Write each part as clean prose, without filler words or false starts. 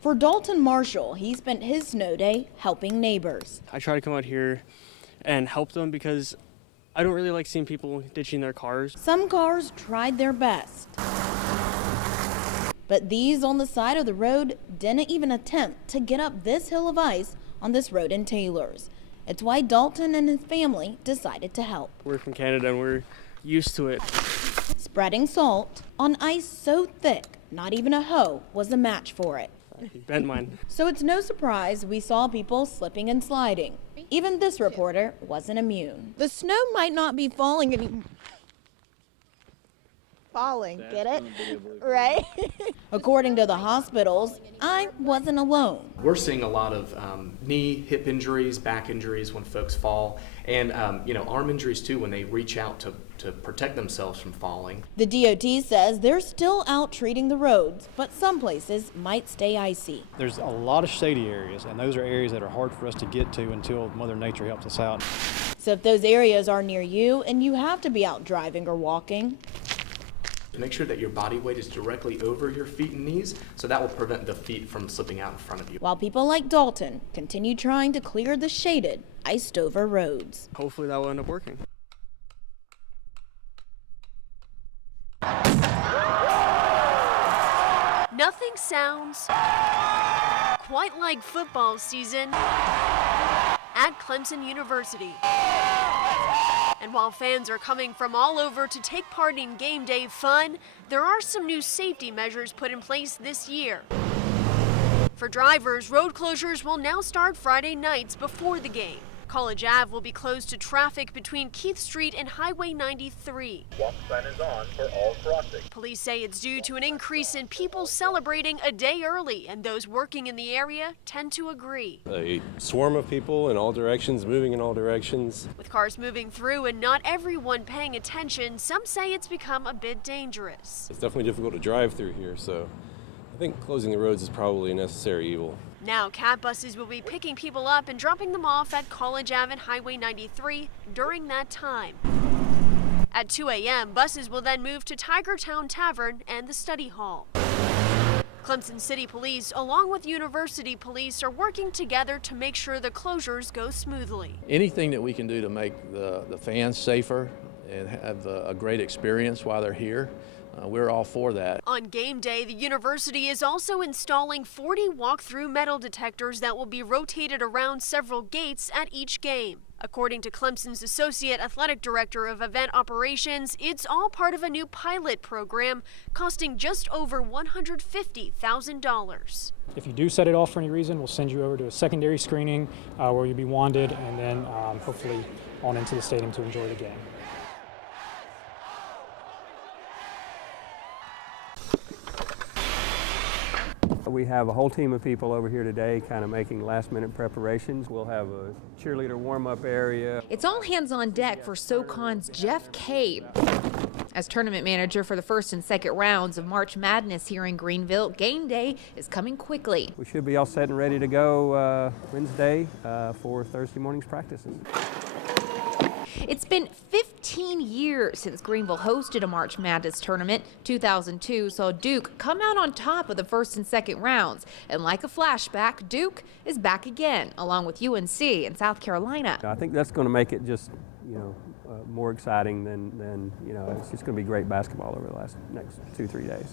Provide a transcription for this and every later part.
For Dalton Marshall, he spent his snow day helping neighbors. I try to come out here and help them because I don't really like seeing people ditching their cars. Some cars tried their best, but these on the side of the road didn't even attempt to get up this hill of ice on this road in Taylors. It's why Dalton and his family decided to help. We're from Canada and we're used to it. Spreading salt on ice so thick, not even a hoe was a match for it. He bent mine. So it's no surprise we saw people slipping and sliding. Even this reporter wasn't immune. The snow might not be falling anymore. Get it? Right? According to the hospitals, I wasn't alone. We're seeing a lot of knee, hip injuries, back injuries when folks fall, and arm injuries too when they reach out to protect themselves from falling. The DOT says they're still out treating the roads, but some places might stay icy. There's a lot of shady areas, and those are areas that are hard for us to get to until Mother Nature helps us out. So if those areas are near you and you have to be out driving or walking, Make sure that your body weight is directly over your feet and knees, so that will prevent the feet from slipping out in front of you. while people like Dalton continue trying to clear the shaded, iced-over roads. Hopefully that will end up working. Nothing sounds quite like football season at Clemson University. And while fans are coming from all over to take part in game day fun, there are some new safety measures put in place this year. For drivers, road closures will now start Friday nights before the game. College Ave will be closed to traffic between Keith Street and Highway 93. Walk sign is on for all crossings. Police say it's due to an increase in people celebrating a day early, and those working in the area tend to agree. A swarm of people in all directions, moving in all directions. With cars moving through and not everyone paying attention, some say it's become a bit dangerous. It's definitely difficult to drive through here, so I think closing the roads is probably a necessary evil. Now, CAT buses will be picking people up and dropping them off at College Ave and Highway 93 during that time. At 2 a.m., buses will then move to Tigertown Tavern and the Study Hall. Clemson City Police, along with University Police, are working together to make sure the closures go smoothly. Anything that we can do to make the fans safer and have a great experience while they're here, we're all for that. On game day, the university is also installing 40 walk-through metal detectors that will be rotated around several gates at each game. According to Clemson's Associate Athletic Director of Event Operations, it's all part of a new pilot program costing just over $150,000. If you do set it off for any reason, we'll send you over to a secondary screening where you'll be wanded and then hopefully on into the stadium to enjoy the game. We have a whole team of people over here today kind of making last-minute preparations. We'll have a cheerleader warm-up area. It's all hands on deck for SoCon's Jeff Cabe. As tournament manager for the first and second rounds of March Madness here in Greenville, game day is coming quickly. We should be all set and ready to go Wednesday for Thursday morning's practices. It's been 15 years since Greenville hosted a March Madness tournament. 2002 saw Duke come out on top of the first and second rounds. And like a flashback, Duke is back again, along with UNC and South Carolina. I think that's going to make it just, more exciting than it's just going to be great basketball over the next 2-3 days.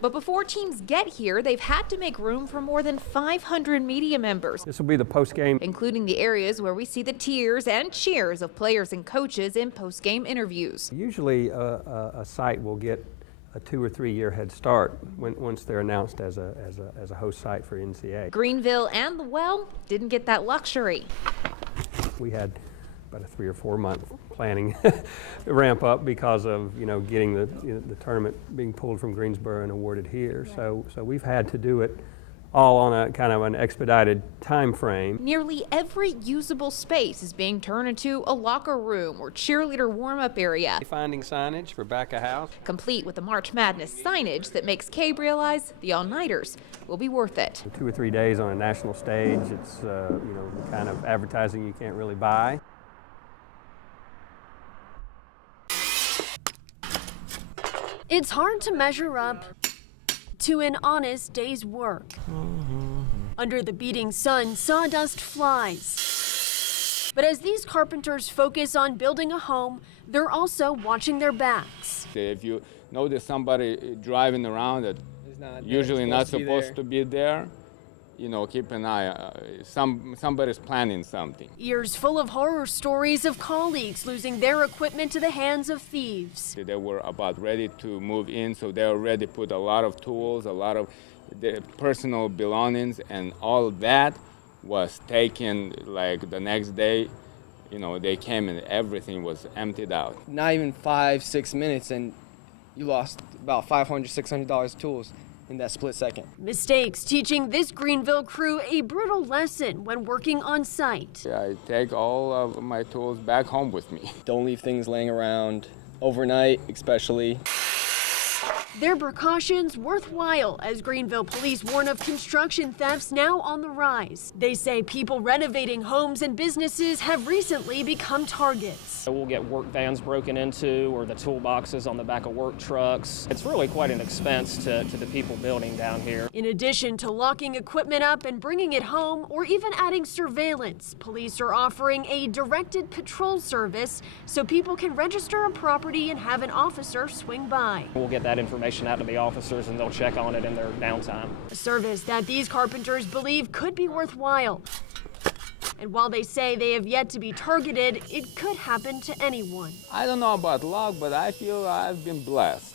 But before teams get here, they've had to make room for more than 500 media members. This will be the post-game, including the areas where we see the tears and cheers of players and coaches in post-game interviews. Usually a site will get a 2 or 3 year head start once they're announced as a host site for NCAA. Greenville and the Well didn't get that luxury. We had about a 3 or 4 month planning ramp up because of getting the tournament being pulled from Greensboro and awarded here. So we've had to do it all on a kind of an expedited time frame. Nearly every usable space is being turned into a locker room or cheerleader warm-up area. Finding signage for back of house. Complete with the March Madness signage that makes Cabe realize the all-nighters will be worth it. 2 or 3 days on a national stage, it's the kind of advertising you can't really buy. It's hard to measure up to an honest day's work. Under the beating sun, sawdust flies. But as these carpenters focus on building a home, they're also watching their backs. If you notice somebody driving around that usually not supposed to be there, you know, keep an eye. Somebody's planning something. Ears full of horror stories of colleagues losing their equipment to the hands of thieves. They were about ready to move in, so they already put a lot of tools, a lot of their personal belongings, and all that was taken like the next day. You know, they came and everything was emptied out. Not even 5-6 minutes, and you lost about $500, $600 tools in that split second. Mistakes teaching this Greenville crew a brutal lesson when working on site. I take all of my tools back home with me. Don't leave things laying around overnight, especially. Their precautions worthwhile as Greenville police warn of construction thefts now on the rise. They say people renovating homes and businesses have recently become targets. We'll get work vans broken into or the toolboxes on the back of work trucks. It's really quite an expense to the people building down here. In addition to locking equipment up and bringing it home or even adding surveillance, police are offering a directed patrol service so people can register a property and have an officer swing by. We'll get that information out to the officers and they'll check on it in their downtime. A service that these carpenters believe could be worthwhile. And while they say they have yet to be targeted, it could happen to anyone. I don't know about luck, but I feel I've been blessed.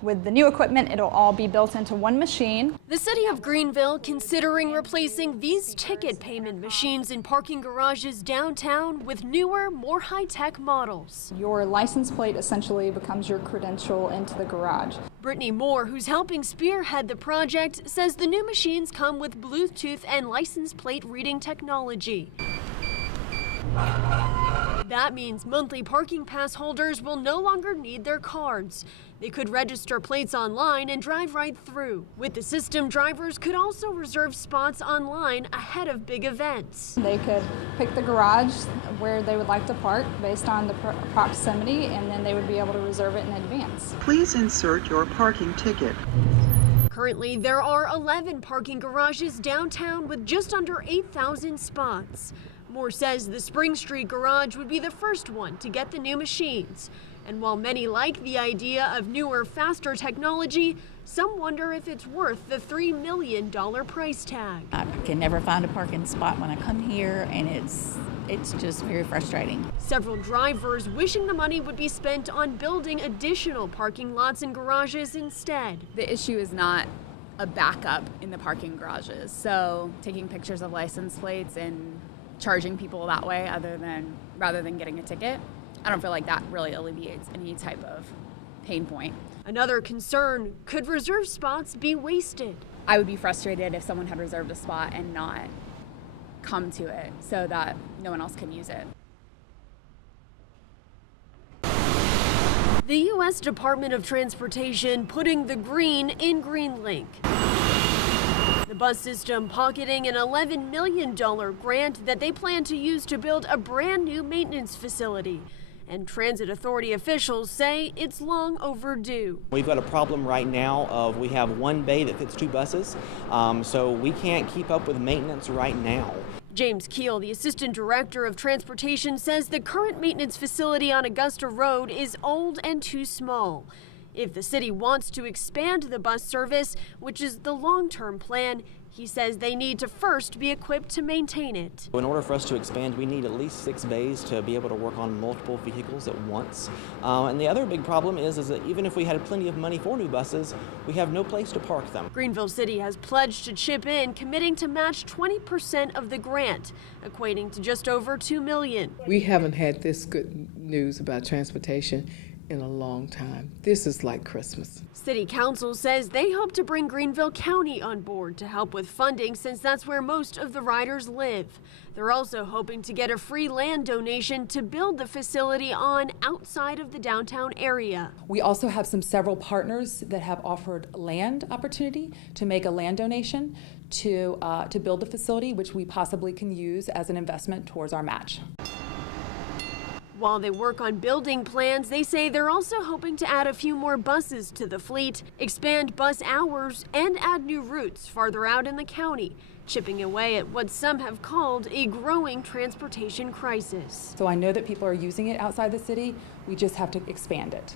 With the new equipment, it'll all be built into one machine. The city of Greenville considering replacing these ticket payment machines in parking garages downtown with newer, more high-tech models. Your license plate essentially becomes your credential into the garage. Brittany Moore, who's helping spearhead the project, says the new machines come with Bluetooth and license plate reading technology. That means monthly parking pass holders will no longer need their cards. They could register plates online and drive right through. With the system, drivers could also reserve spots online ahead of big events. They could pick the garage where they would like to park based on the proximity, and then they would be able to reserve it in advance. Please insert your parking ticket. Currently, there are 11 parking garages downtown with just under 8,000 spots. Moore says the Spring Street garage would be the first one to get the new machines. And while many like the idea of newer, faster technology, some wonder if it's worth the $3 million price tag. I can never find a parking spot when I come here, and it's just very frustrating. Several drivers wishing the money would be spent on building additional parking lots and garages instead. The issue is not a backup in the parking garages, so taking pictures of license plates and charging people that way rather than getting a ticket, I don't feel like that really alleviates any type of pain point. Another concern, could reserved spots be wasted? I would be frustrated if someone had reserved a spot and not come to it so that no one else can use it. The U.S. Department of Transportation putting the green in GreenLink. The bus system pocketing an $11 million grant that they plan to use to build a brand new maintenance facility. And transit authority officials say it's long overdue. We've got a problem right now of we have one bay that fits 2 buses, so we can't keep up with maintenance right now. James Keel, the Assistant Director of Transportation, says the current maintenance facility on Augusta Road is old and too small. If the city wants to expand the bus service, which is the long-term plan, he says they need to first be equipped to maintain it. In order for us to expand, we need at least 6 bays to be able to work on multiple vehicles at once. And the other big problem is that even if we had plenty of money for new buses, we have no place to park them. Greenville City has pledged to chip in, committing to match 20% of the grant, equating to just over $2 million. We haven't had this good news about transportation in a long time. This is like Christmas. City Council says they hope to bring Greenville County on board to help with funding since that's where most of the riders live. They're also hoping to get a free land donation to build the facility on outside of the downtown area. We also have several partners that have offered land opportunity to make a land donation to build the facility, which we possibly can use as an investment towards our match. While they work on building plans, they say they're also hoping to add a few more buses to the fleet, expand bus hours, and add new routes farther out in the county, chipping away at what some have called a growing transportation crisis. So I know that people are using it outside the city. We just have to expand it.